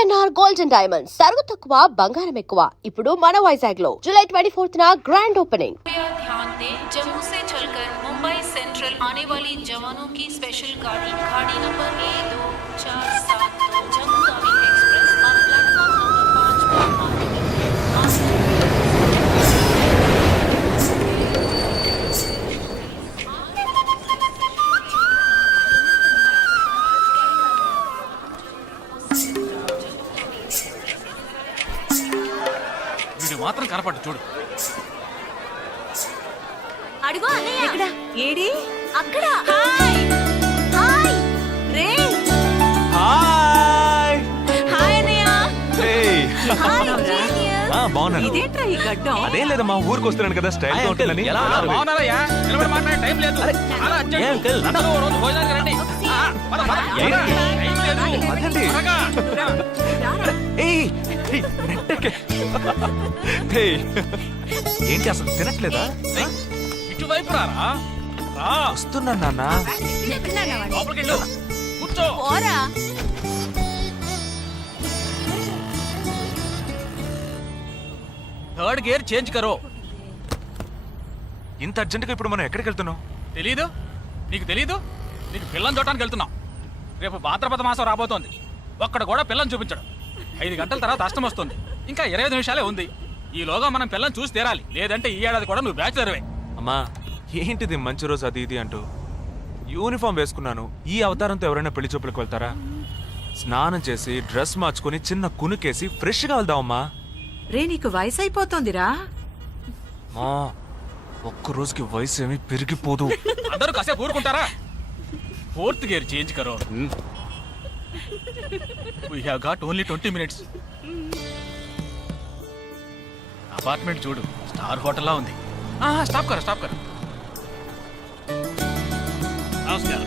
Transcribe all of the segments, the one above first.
PNR gold and diamonds తరుగు తక్కువ బంగారం ఎక్కువ ఇప్పుడు మన వైజాగ్ లో జూలై 24th ग्रैंड ओपनिंग। ध्यान दें, जम्मू से चलकर मुंबई सेंट्रल आने वाली जवानों की स्पेशल गाड़ी number A2472 Jammu Tawi express और प्लेटफॉर्म नंबर 5 पर మాత్రం కనపట్టు చూడు. అడుగు అన్నయ్య. ఎక్కడ? ఏడి? అక్కడ. హాయ్ హాయ్ రే. హాయ్ హాయ్ అన్నయ్య. ఏయ్ హాయ్ జీనియస్. బాగున్నాను. ఇదేంట్రా ఈ గడ్డం? అదేం లేదమ్మా, ఊరికి వస్తున్నాను కదా, స్టైల్ గా ఉంటుందని. బాగున్నారయ్యా, నిలబడి మాట్లాడే టైం లేదు. చాలా అర్జెంట్. అందరూ ఓ రోజు భోజనానికి రండి. పద, పద. టైం లేదు. పదండి. త్వరగా. ఏయ్, ఏయ్, నెట్టకే. ఏయ్, ఏంటి అసలు తినట్లేదా? ఏయ్, ఇటువైపు రారా. రా. వస్తున్నాను నాన్న. లోపలికి వెళ్ళు. కూర్చో. పోరా. థర్డ్ గేర్ చేంజ్ కరో. ఇంత అర్జెంటుగా ఇప్పుడు మనం ఎక్కడికి వెళ్తున్నాం? తెలీదు? నీకు తెలీదు? నీకు పిల్లని చూడటానికి వెళ్తున్నాం. రేపు భాద్రపద మాసం రాబోతోంది. ఒక్కడ కూడా పిల్లని చూపించడం. 5 గంటల తర్వాత అష్టం వస్తుంది. ఇంకా 25 నిమిషాలే ఉంది. ఈలోగా మనం పిల్లని చూసి తీరాలి, లేదంటే ఈ ఏడాది కూడా నువ్వు బ్యాచులర్వే. అమ్మా, ఏంటిది మంచి రోజు అది ఇది అంటూ యూనిఫామ్ వేసుకున్నాను. ఈ అవతారంతో ఎవరైనా పెళ్లి చూపులకు వెళ్తారా? స్నానం చేసి డ్రెస్ మార్చుకొని చిన్న కునుకేసి ఫ్రెష్ గా వెళ్దామమ్మా. రే, నీకు వయసు అయిపోతుందిరా. మా ఒక్క రోజుకి వయసు ఏమి పెరిగిపోదు. అందరూ కాసేపు ఊరుకుంటారా? ఫోర్త్ గేర్ చేంజ్ కరో. We have got only 20 minutes. Apartment చూడు, స్టార్ హోటల్లా ఉంది. స్టాప్ కర, స్టాప్ కర. నమస్కారం.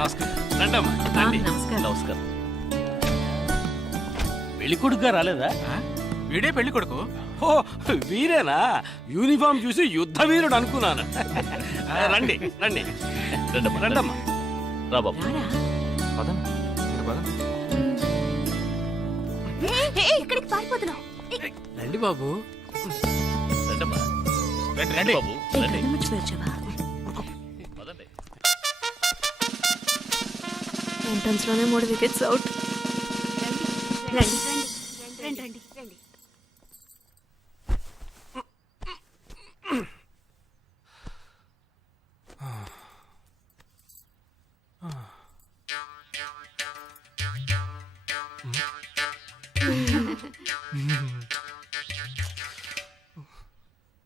నమస్కారం. రండమ్మా, రండి. నమస్కారం. నమస్కారం. పెళ్లి కొడుకుగా రాలేదా? వీడే పెళ్లి కొడుకు. ఓ, వీరేనా? యూనిఫామ్ చూసి యుద్ధ వీరుడు అనుకున్నాను. రండి రండి రండమ్మా. రా బాబు. పదండి, మీరు పదండి. ఇక్కడికి పారిపోతున్నావు. రండి బాబు. రండమ్మా, రండి రండి బాబు, రండి. పదండి. ఎంట్రన్స్ లోనే 3 వికెట్స్ అవుట్. రండి రండి రండి రండి.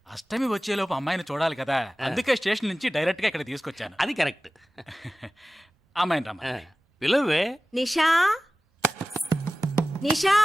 అష్టమి వచ్చేలోపు అమ్మాయిని చూడాలి కదా, అందుకే స్టేషన్ నుంచి డైరెక్ట్ గా ఇక్కడ తీసుకొచ్చాను. అది కరెక్ట్. అమ్మాయిని రమ్మ. పిలవే. నిషా నిషా.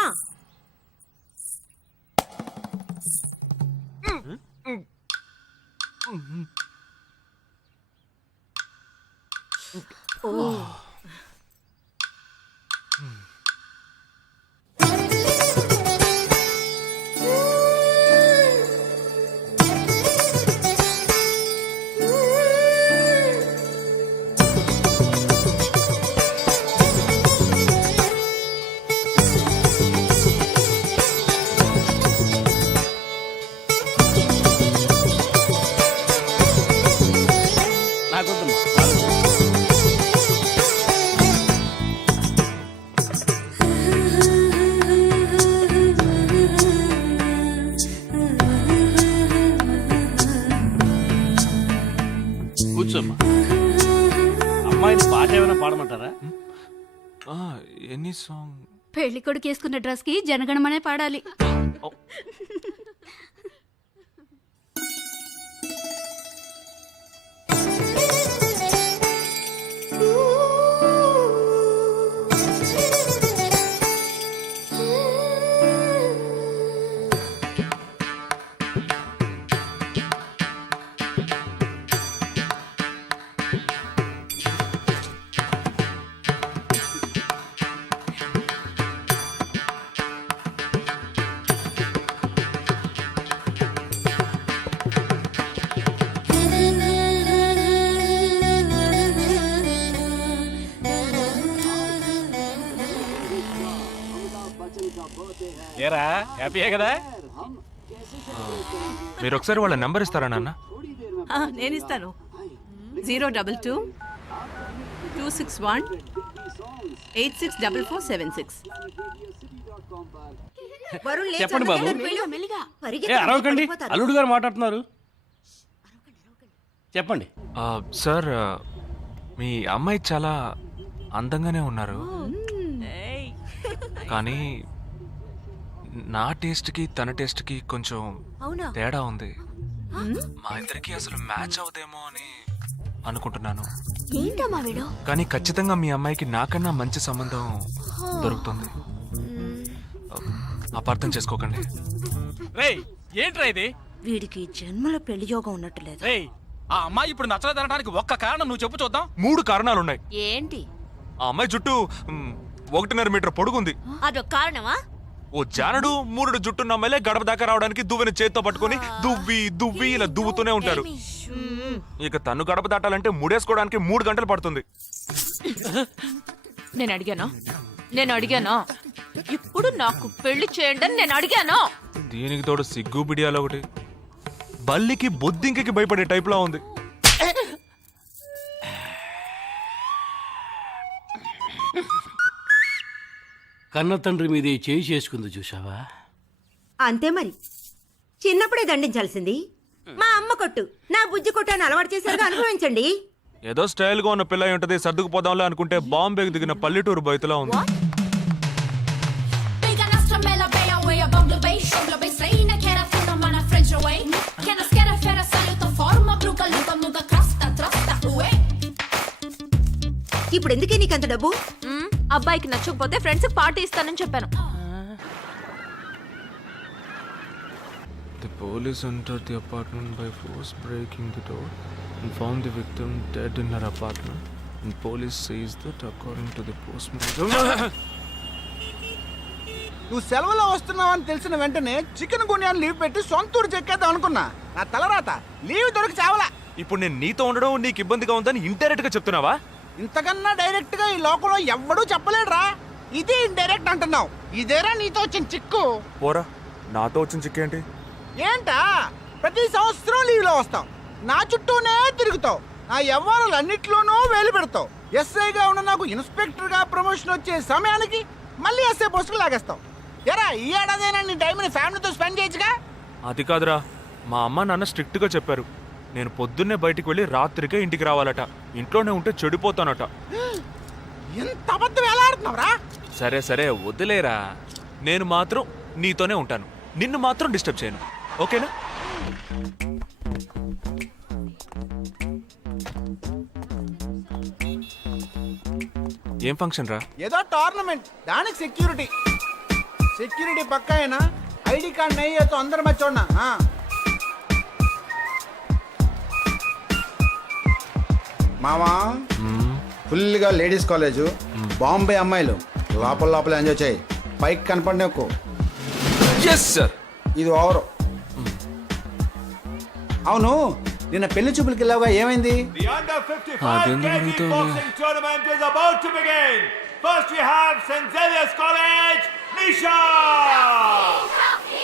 నాకొద్దమ్మా. కూర్చోమ్మా. అమ్మాయిని పాట ఏమైనా పాడమంటారా? Any song? పెళ్లి కొడుకు వేసుకున్న డ్రెస్ కి జనగణమనే పాడాలి. ఏరా హ్యాపీయే కదా? మీరు ఒకసారి వాళ్ళ నెంబర్ ఇస్తారా నాన్న? నేను ఇస్తాను. 022 261 864476. చెప్పండి బాబు. ఏ అరవకండి, అల్లుడు గారు మాట్లాడుతున్నారు. చెప్పండి. సార్ మీ అమ్మాయి చాలా అందంగానే ఉన్నారు, కానీ నా టేస్ట్కి తన టేస్ట్కి కొంచెం తేడా ఉంది. మా ఇద్దరికి అసలు మ్యాచ్ అవుదేమో అని అనుకుంటున్నాను. ఏంటమ్మా వీడు? కానీ ఖచ్చితంగా మీ అమ్మాయికి నాకన్నా మంచి సంబంధం దొరుకుతుంది. అపార్థం చేసుకోకండి. రేయ్ ఏంట్రా ఇది? వీడికి జన్మలో పెళ్లి యోగం ఉన్నట్టు లేదు. రేయ్ ఆ అమ్మాయి ఇప్పుడు నచ్చలేదనడానికి ఒక్క కారణం నువ్వు చెప్పు చూద్దాం. 3 కారణాలున్నాయి. ఏంటి? ఆ అమ్మాయి జుట్టు 1.5 మీటర్ పొడుగుంది. అదొక కారణమా? ఓ జానడు 3 జుట్టున్న అమ్మాయిలే గడప దాకా రావడానికి దువ్వెని చేత్తో పట్టుకొని దువ్వి ఇలా దువ్వుతూనే ఉంటారు. ఇక తను గడప దాటాలంటే ముడేసుకోవడానికి 3 గంటలు పడుతుంది. నేను అడిగానా? ఇప్పుడు నాకు పెళ్లి చేయండి అని నేను అడిగాను. దీనికి తోడు సిగ్గు బిడియాలో ఒకటి. బల్లికి బొద్దింకకి భయపడే టైప్ లా ఉంది. కన్న తండ్రి మీదే చేయి చేసుకుంది చూసావా? అంతే మరి, చిన్నప్పుడే దండించాల్సింది. మా అమ్మ కొట్టు, నా బుజ్జి కొట్టు అని అలవాటు చేశారుగా, అనుభవించండి. ఏదో స్టైల్ గా ఉన్న పిల్ల ఉంటది, సర్దుకుపోదాంలే అనుకుంటే బాంబేకి దిగిన పల్లెటూరు బయటలా ఉంది. ఇప్పుడు ఎందుకే నీకంత డబ్బు? అబ్బాయికి నచ్చకపోతే ఫ్రెండ్స్ పార్టీ ఇస్తానని చెప్పాను. The police entered the apartment by force, breaking the door and found the victim dead in her apartment. And police says that according to the postmortem. నువ్వు సెలవులో వస్తున్నావని తెలిసిన వెంటనే చికెన్ గున్యాన్ని లీవ్ పెట్టి సొంతూరు చెక్కేద్దాం అనుకున్నా. నా తలరాత లీవ్ దొరికి చావలా. ఇప్పుడు నేను నీతో ఉండడం నీకు ఇబ్బందిగా ఉందని ఇండైరెక్ట్ గా చెప్తున్నావా? ఇంతకన్నా డైరెక్ట్ గా ఈ లోకంలో ఎవ్వడూ చెప్పలేడురా. ఇది ఇండైరెక్ట్ అంటున్నావు. ఇదేరా నీతో వచ్చిన చిక్కు. పోరా, నాతో వచ్చిన చిక్కేంటి? ఏంటా ప్రతి సంవత్సరం లీవ్ లో వస్తావు, నా చుట్టూనే తిరుగుతావు, నా వ్యవహారాలు అన్నిట్లోనూ వేలు పెడతావు. ఎస్ఐగా ఉన్న నాకు ఇన్స్పెక్టర్ గా ప్రమోషన్ వచ్చే సమయానికి మళ్ళీ ఎస్ఐ పోస్టుకు లాగేస్తావు. ఎరా ఈ ఏడాదైనా నీ టైంని ఫ్యామిలీతో స్పెండ్ చేయొచ్చుగా. అది కాదురా, మా అమ్మ నాన్న స్ట్రిక్ట్ గా చెప్పారు. నేను పొద్దున్నే బయటికి వెళ్ళి రాత్రికే ఇంటికి రావాలట. ఇంట్లోనే ఉంటే చెడిపోతానట. ఎంత అబద్ధం ఎలా ఆడుతున్నావురా? సరే సరే వదిలేరా, నేను మాత్రం నీతోనే ఉంటాను, నిన్ను మాత్రం డిస్టర్బ్ చేయను, ఓకేనా? ఏం ఫంక్షన్ రా? ఏదో టోర్నమెంట్, దానికి సెక్యూరిటీ పక్కా అయినా ఐడి కార్డ్ నయ్యేతో అందరి మధ్య చూడనా. మామా ఫుల్గా లేడీస్ కాలేజు, బాంబే అమ్మాయిలు, లోపల ఎంజాయ్ చేయి, పైకి కనపడి ఎక్కువ. ఇది ఓవరు. అవును, నిన్న పెళ్లి చూపులకి వెళ్ళావుగా, ఏమైంది?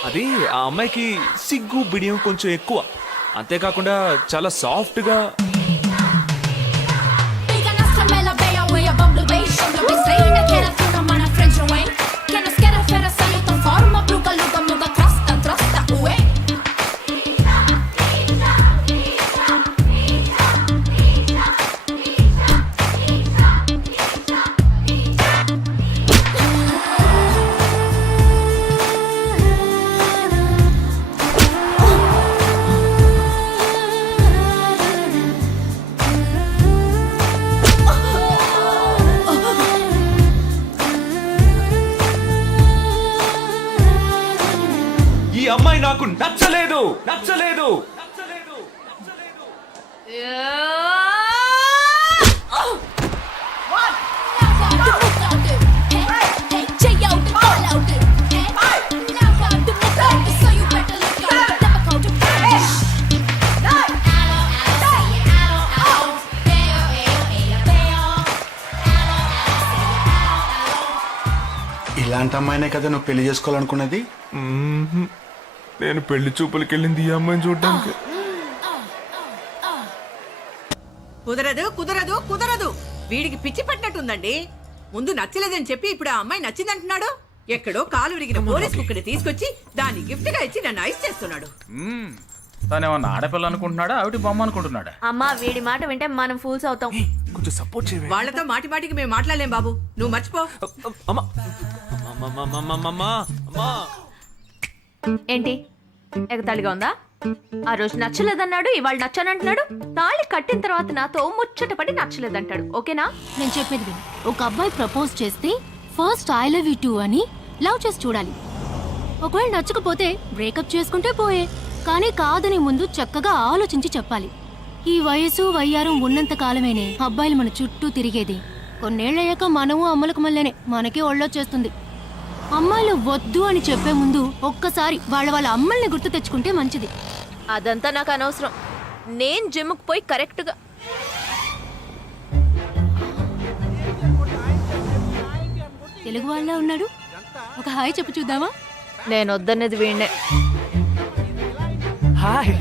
అది ఆ అమ్మాయికి సిగ్గు బిడియం కొంచెం ఎక్కువ. అంతేకాకుండా చాలా సాఫ్ట్ గా. ఈ అమ్మాయి నాకు నచ్చలేదు. ఇలాంటి అమ్మాయినే కదా నువ్వు పెళ్లి చేసుకోవాలనుకున్నది? నేను పెళ్లి చూపులకి వెళ్ళింది ఈ అమ్మాయిని చూడడానికి. కుదరదు కుదరదు కుదరదు. వీడికి పిచ్చి పట్టినట్టుందండి. ముందు నచ్చలేదని చెప్పి ఇప్పుడు ఆ అమ్మాయి నచ్చిందంటున్నాడు. ఎక్కడో కాలు విరిగిన పోలీస్ కుక్కని తీసుకొచ్చి దాన్ని గిఫ్ట్ గా ఇచ్చి నన్ను ఐస్ చేస్తున్నాడు. తనేమన్నా ఆడపిల్ల అనుకుంటున్నాడా ఆవిడ బొమ్మ అనుకుంటున్నాడా? అమ్మా వీడి మాట వింటే మనం ఫూల్స్ అవుతాం. కొంచెం సపోర్ట్ చేయవే. వాళ్ళతో మాటి మాటికి మేము మాట్లాడలేం బాబు, నువ్వు మర్చిపో. అమ్మా అమ్మా ఏంటి ఎగతాళిగా ఉందా? ఆ రోజు నచ్చలేదన్నాడు, ఇవాళ నచ్చానంటున్నాడు. తాళి కట్టిన తర్వాత నాతో ముచ్చటపడి నచ్చలేదంటాడు. ఓకేనా? నేను చెప్పేది విను. ఒక అబ్బాయి ప్రపోజ్ చేస్తే first I love you two అని లవ్ చేసి చూడాలి. ఒకవేళ నచ్చకపోతే బ్రేకప్ చేసుకుంటే పోయే. కానీ కాదని ముందు చక్కగా ఆలోచించి చెప్పాలి. ఈ వయసు వయ్యారం ఉన్నంత కాలమేనే అబ్బాయిలు మన చుట్టూ తిరిగేది. కొన్నేళ్లయ్యాక మనము అమ్మలకు మళ్ళీనే మనకే ఒళ్ళొచ్చేస్తుంది. అమ్మాయిలు వద్దు అని చెప్పే ముందు ఒక్కసారి వాళ్ళ అమ్మల్ని గుర్తు తెచ్చుకుంటే మంచిది. అదంతా నాకు అనవసరం. నేను జిమ్కి పోయి కరెక్ట్గా తెలుగు వాళ్ళ ఉన్నాడు. ఒక హాయ్ చెప్పు చూద్దామా? నేను వద్దన్నది వీణ్ణే. హాయ్.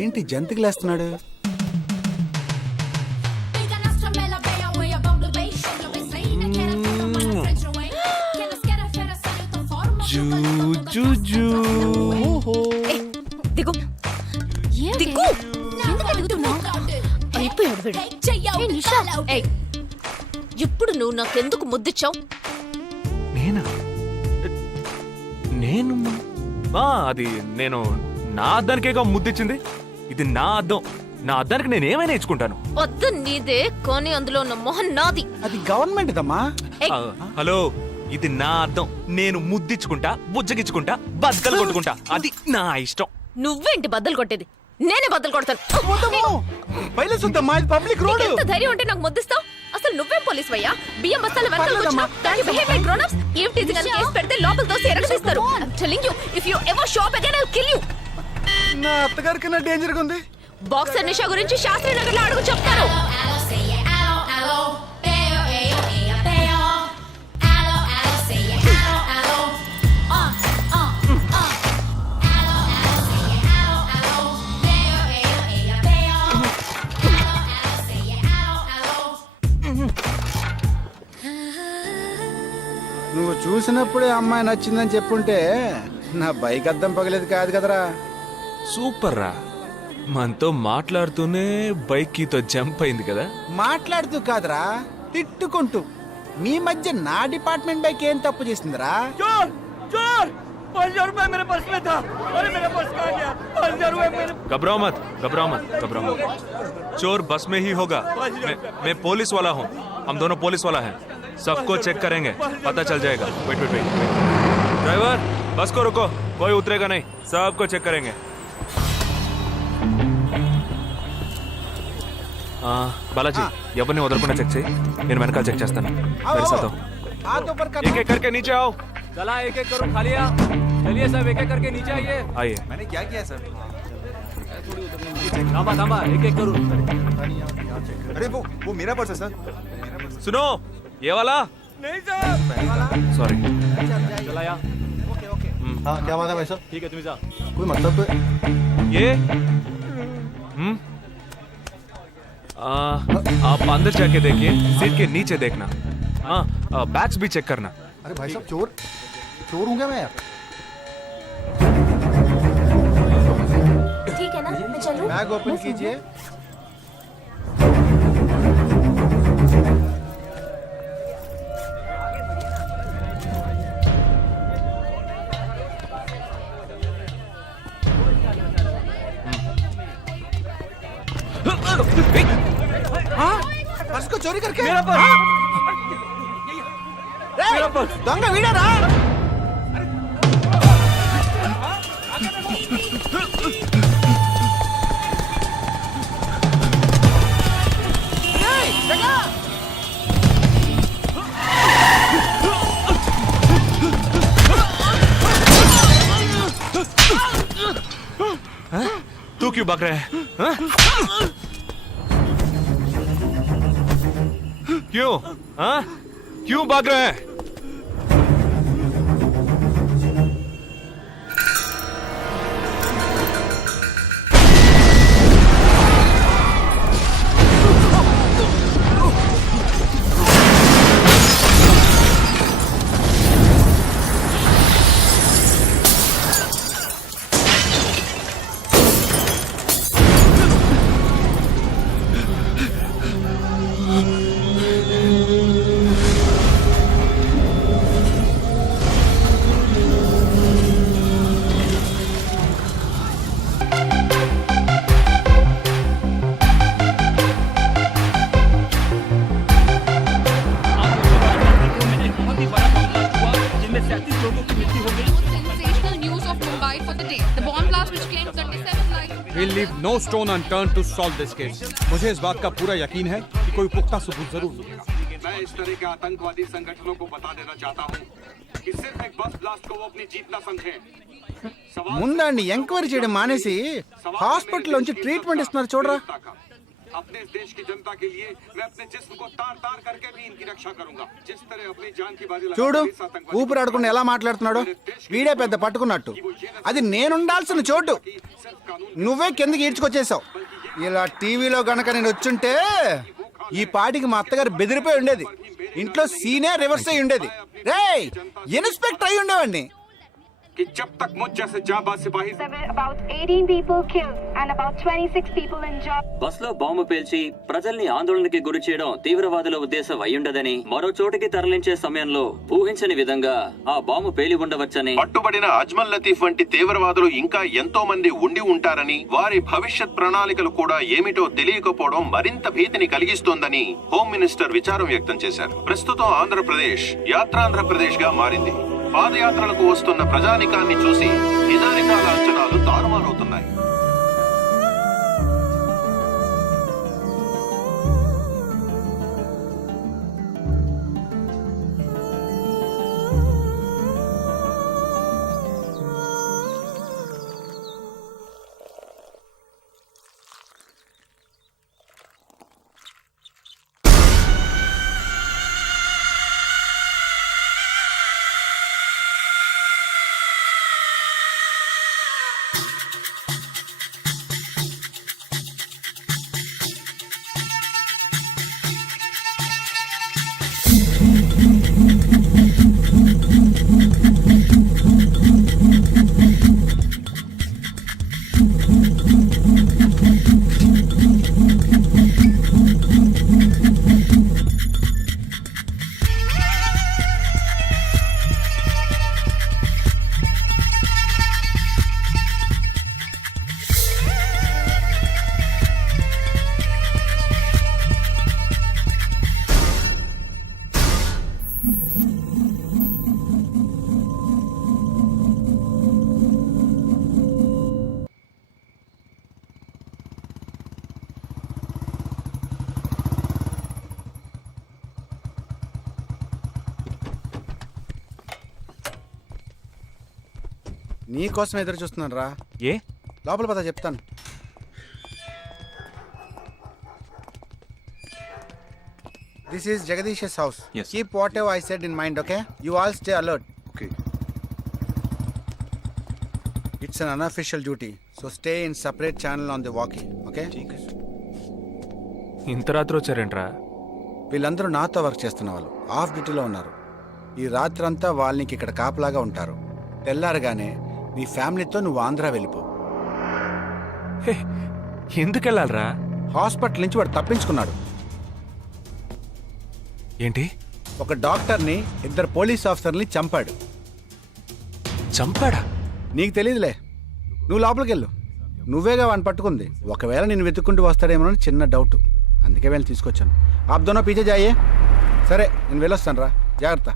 ఏంటి జంతికి లేస్తున్నాడు? దిగు దిగు. అయిపోయాడు వీడు. ఏయ్, ఇప్పుడు నువ్వు నాకెందుకు ముద్దిచ్చావు? నేనా? నేను అది నేను నా అద్దానికేగా ముద్దిచ్చింది. ఇది నా అద్దం. నా అద్దానికి నేను ఏమైనా ఇచ్చుకుంటాను. వద్దు నీదే, కానీ అందులో ఉన్న మొహన్ నాది. అది గవర్నమెంట్ దమ్మా. హలో, ఇది నా అద్దం. నేను ముద్దిచ్చుకుంటా, బుజ్జగిచ్చుకుంటా, బద్దలు కొట్టుకుంటా. అది నా ఇష్టం. నువ్వేంటి బద్దలు కొట్టేది? నేనే బద్దలు కొడతాను. Public road. ఎంత ధైర్యం ఉంటే నాకు ముద్దిస్తావు? అసలు నువ్వేం పోలీస్ వయ్యా? బియ్యం బస్తాల వెనకాల కూర్చున్నావు. దానికి బిహేవ్ లైక్ గ్రోన్ అప్స్. ఏం టీజింగ్ అని కేసు పెడితే లోపల దోసి ఎరగదీస్తారు. I'm telling you, if you ever shop again, I'll kill you. నా అత్తగారి కన్నా డేంజర్ గా ఉంది. బాక్సర్ నిషా గురించి శాస్త్రి నగర్ లో అడుగు చెప్తారు. నువ్వు చూసినప్పుడే అమ్మాయి నచ్చిందని చెప్పుంటే నా బైక్ అద్దం పగలేదు కాదు కదరా. సూపర్ రా. మనతో మాట్లాడుతూనే బైక్ కీతో జంప్ అయింది కదా. మాట్లాడుతూ కాదురా, తిట్టుకుంటూ. మీ మధ్య నా డిపార్ట్మెంట్ బైక్ ఏం తప్పు చేసిందిరా? घबराओ मत, घबराओ मत, घबराओ मत. चोर बस में ही होगा. मैं पुलिस वाला हूँ. हम दोनों पुलिस वाला हैं. सबको चेक करेंगे, पता चल जाएगा. Wait wait wait. ड्राइवर, बस को रुको. कोई उतरेगा नहीं. सबको चेक करेंगे. बालाजी, ఎవరిని వదలకుండా చెక్ చేయి. నేను వెనకాల చెక్ చేస్తాను. मेरे साथ आओ. एक एक करके नीचे आओ. चला एक एक करो खालिया. चलिए सब एक एक करके नीचे आइए. आइए. मैंने क्या किया सर? थांबा थांबा एक एक करो. अरे वो मेरा पर्स है सर. सुनो, ये वाला नहीं सर. सॉरी. चला यार. Okay okay. हाँ क्या बात है भाई साहब? ठीक है तुम जा. कोई मतलब तो ये आप अंदर जाके देखिए. सीट के नीचे देखना. हाँ, बैग्स भी चेक करना. अरे भाई साहब चोर चोर हूँ क्या मैं यार? ठीक है ना, मैं चलूं? बैग ओपन कीजिए. पर्स को चोरी करके मेरा पर्स. दंगा वीडरा. तू क्यों भाग रहा है हाँ? क्यों हाँ? क्यों भाग रहा है? We'll leave no stone unturned to solve this case. मुझे इस बात का पूरा यकीन है कि कोई पुख्ता सबूत जरूर मिलेगा। मैं इस तरह के आतंकवादी संगठनों को बता देना चाहता हूँ कि सिर्फ एक बस ब्लास्ट को वो अपनी जीत ना समझें। ముందండి ఎంక్వైరీ చేయడం మానేసి హాస్పిటల్ నుంచి ట్రీట్మెంట్ ఇస్తున్నారు చూడరా. अपने इस देश की जनता के लिए मैं अपने जिस्म को तार तार करके भी इनकी रक्षा करूंगा। जिस तरह अपनी जान की बाजी చూడు ఊపిరాడకుండా ఎలా మాట్లాడుతున్నాడు. వీడే పెద్ద పట్టుకున్నట్టు. అది నేనుండాల్సిన చోటు నువ్వే కిందకి ఈడ్చుకొచ్చేసావు. ఇలా టీవీలో గనక నేను వచ్చుంటే ఈ పాటికి మా అత్తగారు బెదిరిపోయి ఉండేది. ఇంట్లో సీనే రివర్స్ అయి ఉండేది. రేయ్ ఇన్స్పెక్టర్ అయి ఉండేవాడిని. कि जब तक मुझ जैसे जाबाज सिपाही about 18 people killed and about 26 people injured. Bus లో బాంబు పేల్చి ప్రజల్ని ఆందోళనకి గురి చేయడం తీవ్రవాదుల ఉద్దేశం అయ్యుండదని, మరో చోటుకి తరలించే సమయంలో ఊహించని విధంగా ఆ బాంబు పేలి ఉండవచ్చని, పట్టుబడిన అజ్మల్ లతీఫ్ వంటి తీవ్రవాదులు ఇంకా ఎంతో మంది ఉండి ఉంటారని, వారి భవిష్యత్ ప్రణాళికలు కూడా ఏమిటో తెలియకపోవడం మరింత భీతిని కలిగిస్తోందని హోమ్ మినిస్టర్ విచారం వ్యక్తం చేశారు. ప్రస్తుతం ఆంధ్రప్రదేశ్ యాత్రాంధ్రప్రదేశ్ గా మారింది. పాదయాత్రలకు వస్తున్న ప్రజానికాన్ని చూసి నిజానికాల అంచనాలు తారుమారవుతున్నాయి. నీకోసం ఎదురు చూస్తున్నాను రా. ఏ లోపల పద చెప్తాను. This is Jagadish's house. Yes. Keep whatever I said in mind, okay? You all stay alert. Okay. It's an unofficial duty, so stay in separate channel on the walkie, okay? ఇంత రాత్రి వచ్చారేంట్రా? వీళ్ళందరూ నాతో వర్క్ చేస్తున్న వాళ్ళు of డ్యూటీలో ఉన్నారు. ఈ రాత్రంతా వాళ్ళకి ఇక్కడ కాపలాగా ఉంటారు. తెల్లారగానే నీ ఫ్యామిలీతో నువ్వు ఆంధ్ర వెళ్ళిపో. ఎందుకు వెళ్ళాలరా? హాస్పిటల్ నుంచి వాడు తప్పించుకున్నాడు. ఏంటి? ఒక డాక్టర్ని, 2 పోలీస్ ఆఫీసర్ని చంపాడు. చంపాడా? నీకు తెలియదులే, నువ్వు లోపలికి వెళ్ళు. నువ్వేగా వాడిని పట్టుకుంది. ఒకవేళ నేను వెతుక్కుంటూ వస్తాడేమోనని చిన్న డౌట్, అందుకే వెళ్ళి తీసుకొచ్చాను. ఆప్ దోనో పీछे जाइए. సరే నేను వెళ్ళొస్తాను రా, జాగ్రత్త.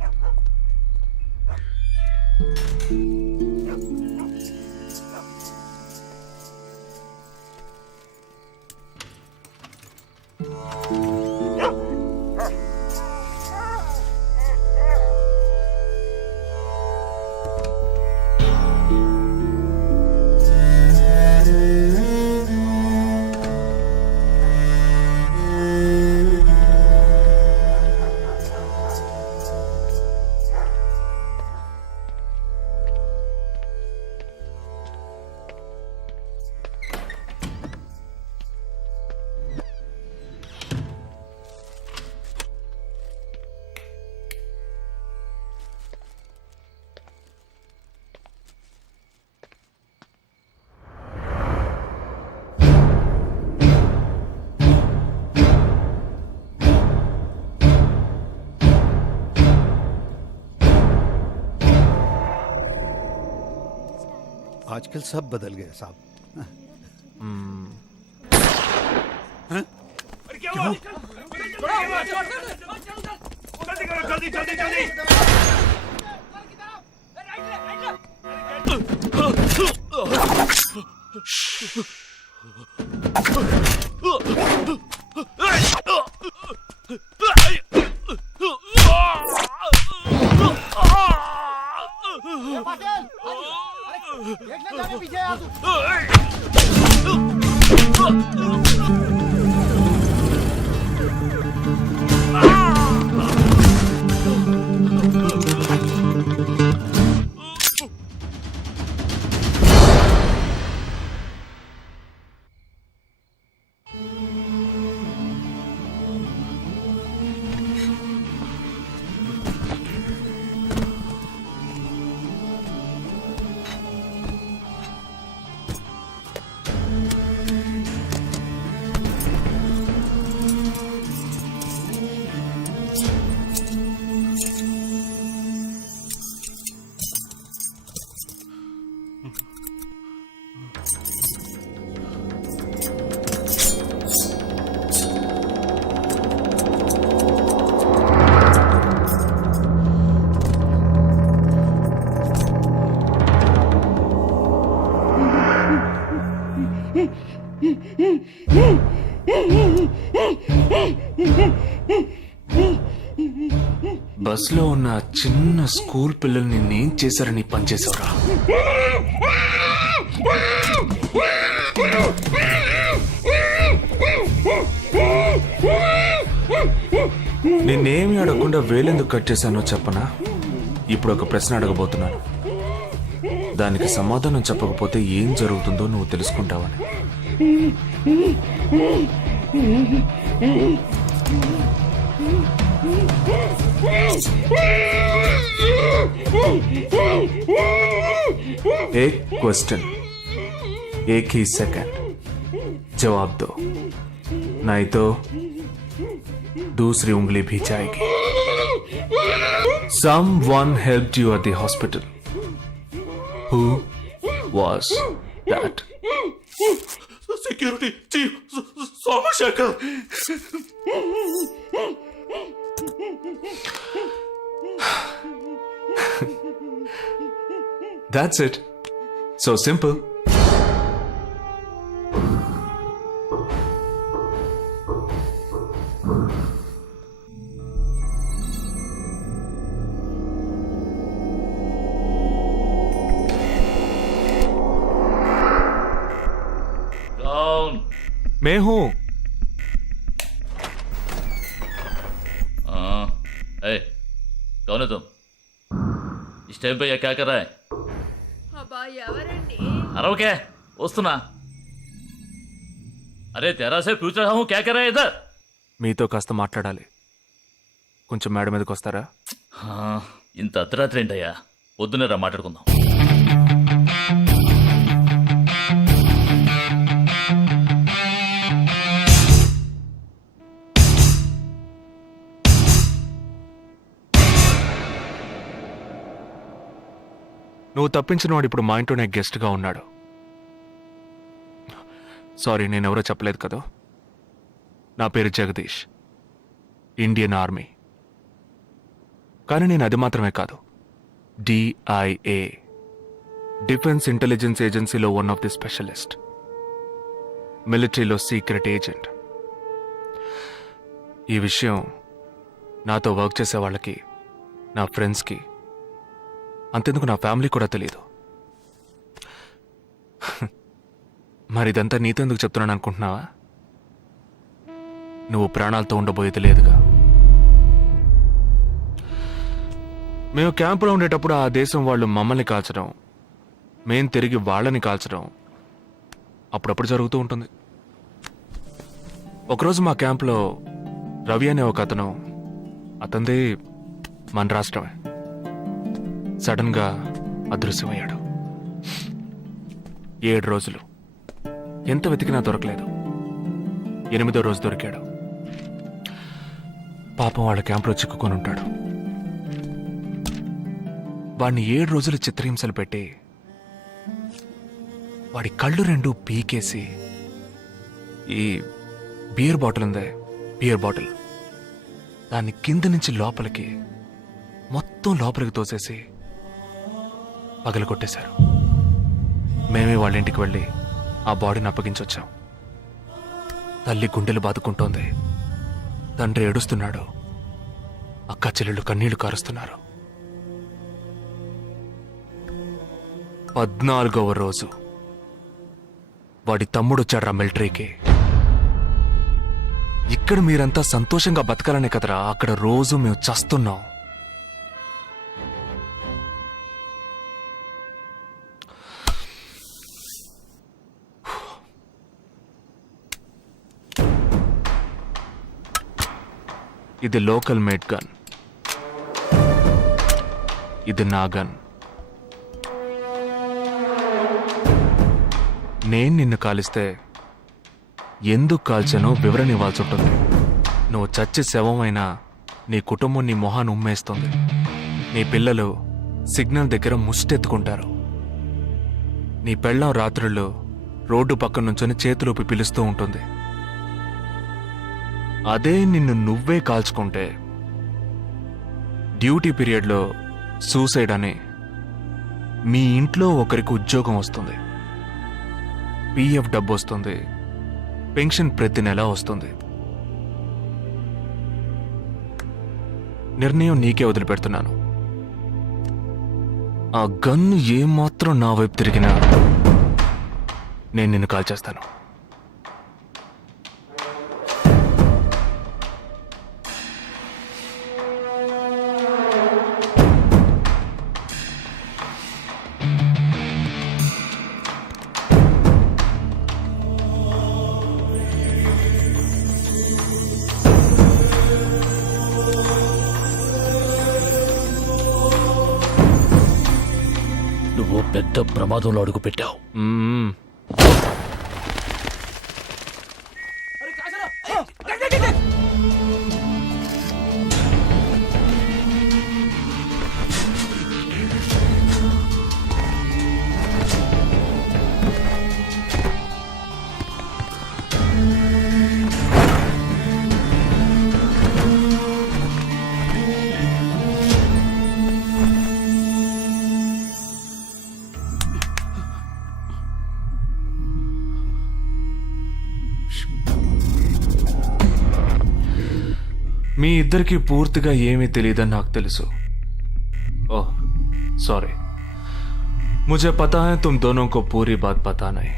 आजकल सब बदल गया साहब। బస్లో ఉన్న చిన్న స్కూల్ పిల్లల్ని నేను చేశారని పనిచేసావురా. నేనేమి అడగకుండా వేలెందుకు కట్ చేశానో చెప్పనా? ఇప్పుడు ఒక ప్రశ్న అడగబోతున్నాను. దానికి సమాధానం చెప్పకపోతే ఏం జరుగుతుందో నువ్వు తెలుసుకుంటావని. एक क्वेश्चन एक ही सेकंड जवाब दो, नहीं तो दूसरी उंगली भी जाएगी. Someone helped you at the hospital. Who was that? Security chief Somashekar. That's it. So simple. कौन? मैं हूं. ए, कौन है तुम? इस टाइम पे ये क्या कर रहा है? अरे क्या वस्तुना? अरे तेरा से पूछ रहा हूँ क्या कर रहा है इधर? మీతో కాస్త మాట్లాడాలి. కొంచెం మేడ మీదకి వస్తారా? ఇంత అర్ధరాత్రి ఏంటయ్యా? పొద్దునే రా మాట్లాడుకుందాం. నువ్వు తప్పించిన వాడు ఇప్పుడు మా ఇంట్లోనే గెస్ట్గా ఉన్నాడు. సారీ, నేనెవరో చెప్పలేదు కదా. నా పేరు జగదీష్, ఇండియన్ ఆర్మీ. కానీ నేను అది మాత్రమే కాదు, DIA, డిఫెన్స్ ఇంటెలిజెన్స్ ఏజెన్సీలో వన్ ఆఫ్ ది స్పెషలిస్ట్, మిలిటరీలో సీక్రెట్ ఏజెంట్. ఈ విషయం నాతో వర్క్ చేసే వాళ్ళకి, నా ఫ్రెండ్స్కి, అంతెందుకు నా ఫ్యామిలీ కూడా తెలియదు. మరి ఇదంతా నీతెందుకు చెప్తున్నాను అనుకుంటున్నావా? నువ్వు ప్రాణాలతో ఉండబోయేది లేదుగా. మేము క్యాంపులో ఉండేటప్పుడు ఆ దేశం వాళ్ళు మమ్మల్ని కాల్చడం, మేం తిరిగి వాళ్ళని కాల్చడం అప్పుడప్పుడు జరుగుతూ ఉంటుంది. ఒకరోజు మా క్యాంప్లో రవి అనే ఒక అతను, అతనిది మన రాష్ట్రమే, సడన్గా అదృశ్యమయ్యాడు. 7 రోజులు ఎంత వెతికినా దొరకలేదు. 8వ రోజు దొరికాడు. పాపం వాళ్ళ క్యాంపులో చిక్కుకొని ఉంటాడు. వాడిని 7 రోజులు చిత్రహింసలు పెట్టి వాడి కళ్ళు రెండు పీకేసి ఈ బియర్ బాటిల్ ఉందే, బియర్ బాటిల్, దాన్ని కింద నుంచి లోపలికి మొత్తం లోపలికి తోసేసి పగల కొట్టేశారు. మేమే వాళ్ళ ఇంటికి వెళ్ళి ఆ బాడీని అప్పగించొచ్చాం. తల్లి గుండెలు బాదుకుంటోంది, తండ్రి ఏడుస్తున్నాడు, అక్క చెల్లెళ్ళు కన్నీళ్లు కారుస్తున్నారు. 14వ రోజు వాడి తమ్ముడు వచ్చాడు రా మిలిటరీకి. ఇక్కడ మీరంతా సంతోషంగా బతకాలనే కదరా అక్కడ రోజు మేము చస్తున్నాం. ఇది లోకల్ మేడ్ గన్, ఇది నా గన్. నేను నిన్ను కాలిస్తే ఎందుకు కాల్చానో వివరణ ఇవ్వాల్సి ఉంటుంది. నువ్వు చచ్చి శవమైనా నీ కుటుంబం నీ మొహాన్ని ఉమ్మేస్తుంది. నీ పిల్లలు సిగ్నల్ దగ్గర ముష్టెత్తుకుంటారు. నీ పెళ్ళం రాత్రుళ్ళు రోడ్డు పక్కన నుంచొని చేతులూపి పిలుస్తూ ఉంటుంది. అదే నిన్ను నువ్వే కాల్చుకుంటే డ్యూటీ పీరియడ్లో సూసైడ్ అని మీ ఇంట్లో ఒకరికి ఉద్యోగం వస్తుంది, పిఎఫ్ డబ్బు వస్తుంది, పెన్షన్ ప్రతి నెల వస్తుంది. నిర్ణయం నీకే వదిలిపెడుతున్నాను. ఆ గన్ను ఏమాత్రం నా వైపు తిరిగినా నేను నిన్ను కాల్చేస్తాను. నువ్వు పెద్ద ప్రమాదంలో అడుగు పెట్టావు. మీ ఇద్దరికి పూర్తిగా ఏమీ తెలియదని నాకు తెలుసు. ఓహ్ सॉरी, मुझे पता है तुम दोनों को पूरी बात पता नहीं.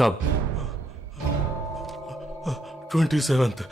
कब? 27th.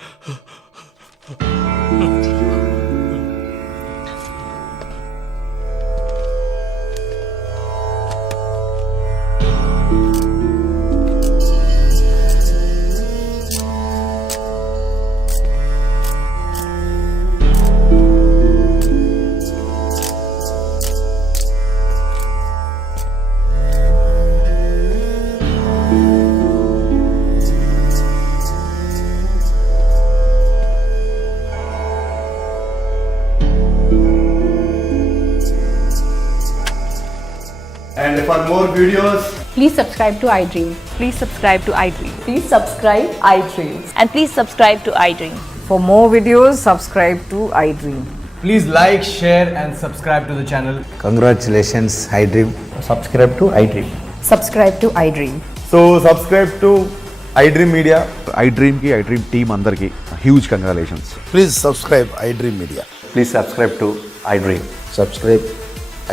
And for more videos, please subscribe to iDream. Please subscribe to iDream. Please subscribe iDream. And please subscribe to iDream. For more videos, subscribe to iDream. please like, share and subscribe to the channel. Congratulations, iDream. Subscribe to iDream. Subscribe to iDream. So subscribe to iDream Media. iDream ki iDream team andar ki huge congratulations. Please subscribe iDream Media. Please subscribe to iDream. Subscribe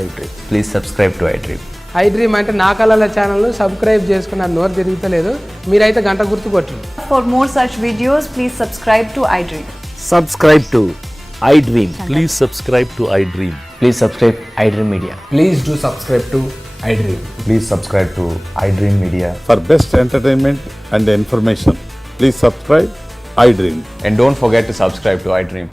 iDream. Please subscribe to iDream. iDream అంటే నా కళల channel subscribe చేసుకున్న నోరు తిరుగుతలేదు, మీరైతే గంట గుర్తు కొట్టండి. For more such videos, please subscribe to iDream. Subscribe to iDream. Please subscribe to iDream. Please subscribe iDream Media. Please do subscribe to iDream. Please subscribe to iDream Media. For best entertainment and information, please subscribe iDream. And don't forget to subscribe to iDream.